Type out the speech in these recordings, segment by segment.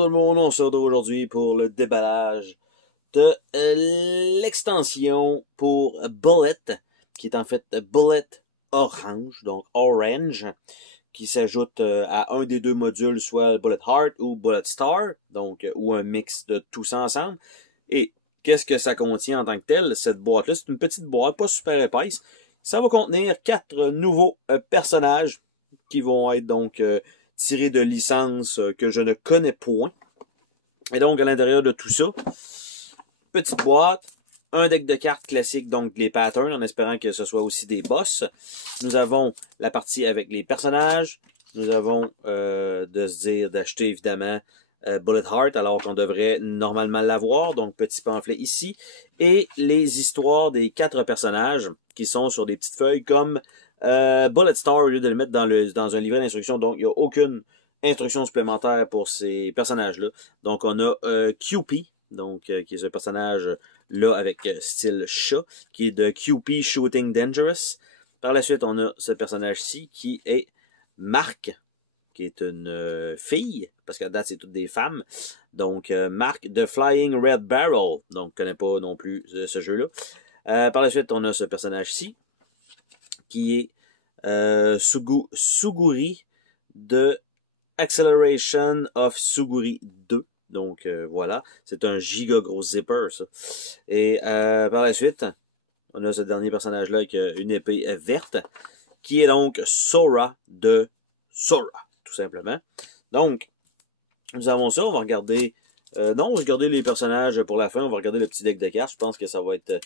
Bonjour tout le monde, on se retrouve aujourd'hui pour le déballage de l'extension pour Bullet, qui est en fait Bullet Orange, donc Orange, qui s'ajoute à un des deux modules, soit Bullet Heart ou Bullet Star, donc ou un mix de tout ça ensemble. Et qu'est-ce que ça contient en tant que tel? Cette boîte-là, c'est une petite boîte, pas super épaisse. Ça va contenir 4 nouveaux personnages qui vont être donc tirés de licences que je ne connais point. Et donc, à l'intérieur de tout ça, petite boîte, un deck de cartes classique, donc les patterns, en espérant que ce soit aussi des boss. Nous avons la partie avec les personnages. Nous avons de se dire d'acheter évidemment Bullet Heart, alors qu'on devrait normalement l'avoir. Donc, petit pamphlet ici. Et les histoires des 4 personnages qui sont sur des petites feuilles comme Bullet Star, au lieu de le mettre dans un livret d'instructions. Donc, il n'y a aucune instruction supplémentaire pour ces personnages-là. Donc, on a QP, donc qui est ce personnage-là avec style chat, qui est de QP Shooting Dangerous. Par la suite, on a ce personnage-ci qui est Mark, qui est une fille, parce qu'à date, c'est toutes des femmes. Donc, Mark de Flying Red Barrel. Donc, je ne connais pas non plus ce jeu-là. Par la suite, on a ce personnage-ci, qui est Suguri de Acceleration of Suguri 2. Donc, voilà. C'est un giga gros zipper, ça. Et par la suite, on a ce dernier personnage-là avec une épée verte, qui est donc Sora de Sora, tout simplement. Donc, nous avons ça. On va regarder... non, on va regarder les personnages pour la fin. On va regarder le petit deck de cartes. Je pense que ça va être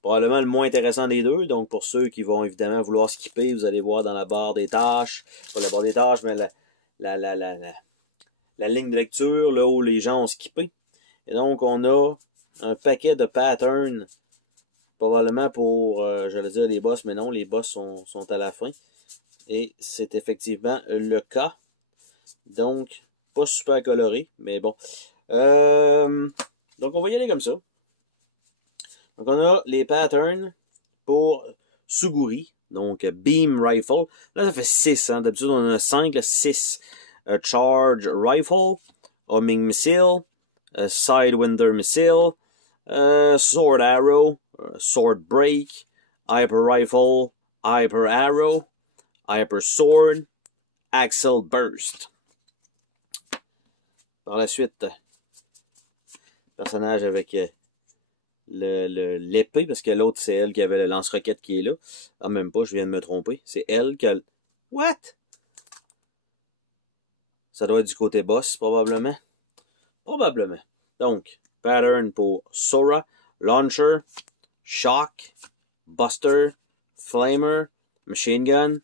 probablement le moins intéressant des deux. Donc, pour ceux qui vont évidemment vouloir skipper, vous allez voir dans la barre des tâches. Pas la barre des tâches, mais la ligne de lecture, là où les gens ont skippé. Et donc, on a un paquet de patterns, probablement pour, j'allais dire les boss, mais non, les boss sont à la fin. Et c'est effectivement le cas. Donc, pas super coloré, mais bon. Donc, on va y aller comme ça. Donc, on a les patterns pour Suguri, donc Beam Rifle. Là, ça fait 6, hein. D'habitude, on en a 5, 6. Charge Rifle, Homing Missile, Sidewinder Missile, Sword Arrow, Sword Break, Hyper Rifle, Hyper Arrow, Hyper Sword, Axle Burst. Par la suite, personnage avec l'épée, parce que l'autre, c'est elle qui avait le lance-roquette qui est là. Ah, même pas, je viens de me tromper. C'est elle qui a le... What? Ça doit être du côté boss, probablement. Probablement. Donc, pattern pour Sora, Launcher, Shock, Buster, Flamer, Machine Gun,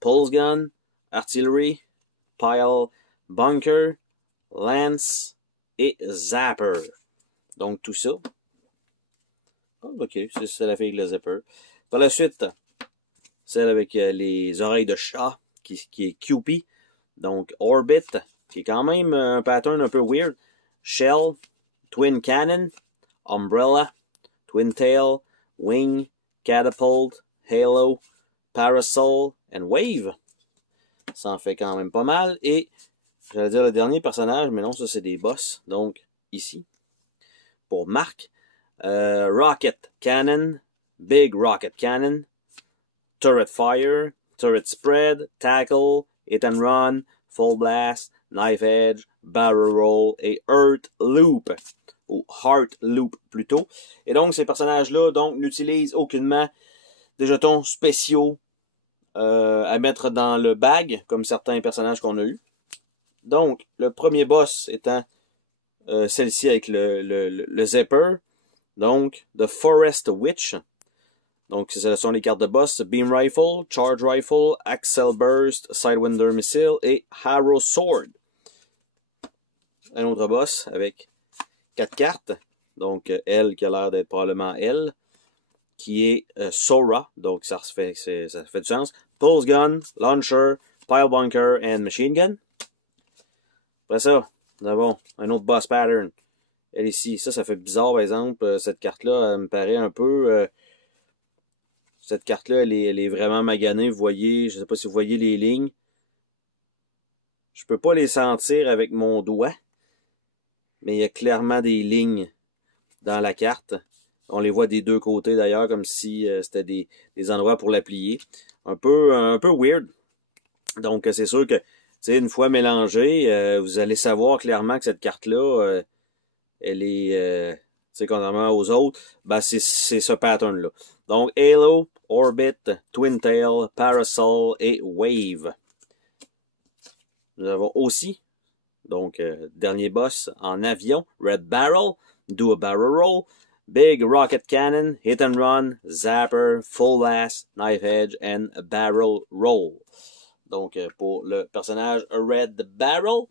Pulse Gun, Artillery, Pile, Bunker, Lance et Zapper. Donc, tout ça. Oh, ok, c'est la fille avec le zipper. Par la suite, celle avec les oreilles de chat, qui est QP. Donc, Orbit, qui est quand même un pattern un peu weird. Shell, Twin Cannon, Umbrella, Twin Tail, Wing, Catapult, Halo, Parasol, and Wave. Ça en fait quand même pas mal. Et, j'allais dire le dernier personnage, mais non, ça c'est des boss. Donc, ici, pour Mark, Rocket Cannon, Big Rocket Cannon, Turret Fire, Turret Spread, Tackle, Hit and Run, Full Blast, Knife Edge, Barrel Roll et Earth Loop, ou Heart Loop plutôt. Et donc, ces personnages-là n'utilisent aucunement des jetons spéciaux à mettre dans le bag, comme certains personnages qu'on a eu. Donc, le premier boss étant celle-ci avec le zipper. Donc, The Forest Witch. Donc, ce sont les cartes de boss. Beam Rifle, Charge Rifle, Axle Burst, Sidewinder Missile et Harrow Sword. Un autre boss avec 4 cartes. Donc, elle qui a l'air d'être probablement elle. Qui est Sora. Donc, ça fait du sens. Pulse Gun, Launcher, Pile Bunker and Machine Gun. Après ça, nous avons un autre boss pattern. Elle ici. Ça fait bizarre, par exemple. Cette carte-là, elle me paraît un peu... cette carte-là, elle est vraiment maganée. Vous voyez, je ne sais pas si vous voyez les lignes. Je peux pas les sentir avec mon doigt. mais il y a clairement des lignes dans la carte. On les voit des deux côtés d'ailleurs, comme si c'était des endroits pour la plier. Un peu weird. Donc c'est sûr que, une fois mélangée, vous allez savoir clairement que cette carte-là, elle est, contrairement aux autres, ben c'est ce pattern-là. Donc Halo, Orbit, Twin Tail, Parasol et Wave. Nous avons aussi, donc, dernier boss en avion, Red Barrel, Do a Barrel Roll, Big Rocket Cannon, Hit and Run, Zapper, Full Blast, Knife Edge, and Barrel Roll. Donc, pour le personnage Red Barrel.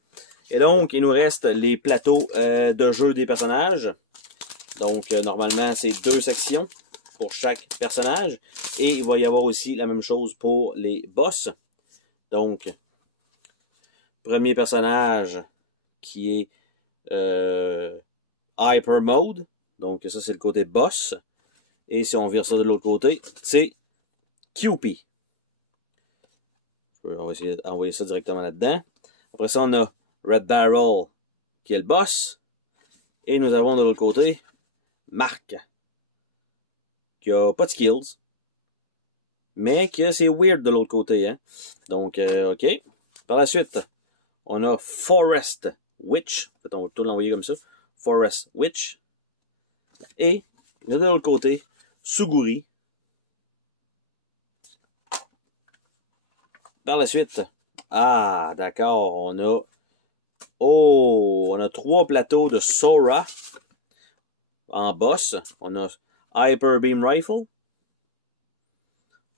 Et donc, il nous reste les plateaux de jeu des personnages. Donc, normalement, c'est 2 sections pour chaque personnage. Et il va y avoir aussi la même chose pour les boss. Donc, premier personnage qui est Hyper Mode. Donc, ça, c'est le côté boss. Et si on vire ça de l'autre côté, c'est QP. On va essayer d'envoyer ça directement là-dedans. Après ça, on a Red Barrel, qui est le boss. Et nous avons de l'autre côté Mark, qui a pas de skills, mais que c'est weird de l'autre côté. Hein? Donc, OK. Par la suite, on a Forest Witch. En fait, on va tout l'envoyer comme ça. Forest Witch. Et de l'autre côté, Suguri. Par la suite, d'accord, on a 3 plateaux de Sora en boss. On a Hyper Beam Rifle.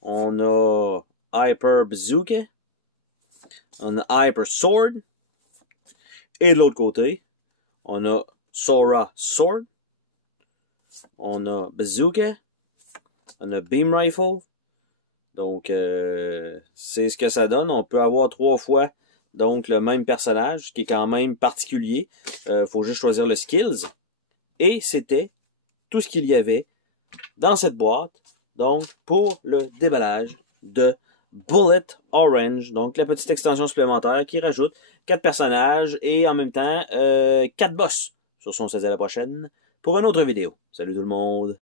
On a Hyper Bazooka. On a Hyper Sword. Et de l'autre côté, on a Sora Sword. On a Bazooka. On a Beam Rifle. Donc, c'est ce que ça donne. On peut avoir 3 fois donc le même personnage, qui est quand même particulier. Faut juste choisir le skills. Et c'était tout ce qu'il y avait dans cette boîte. Donc, pour le déballage de Bullet Orange. Donc, la petite extension supplémentaire qui rajoute 4 personnages et en même temps 4 boss. Sur ce, on se dit à la prochaine pour une autre vidéo. Salut tout le monde!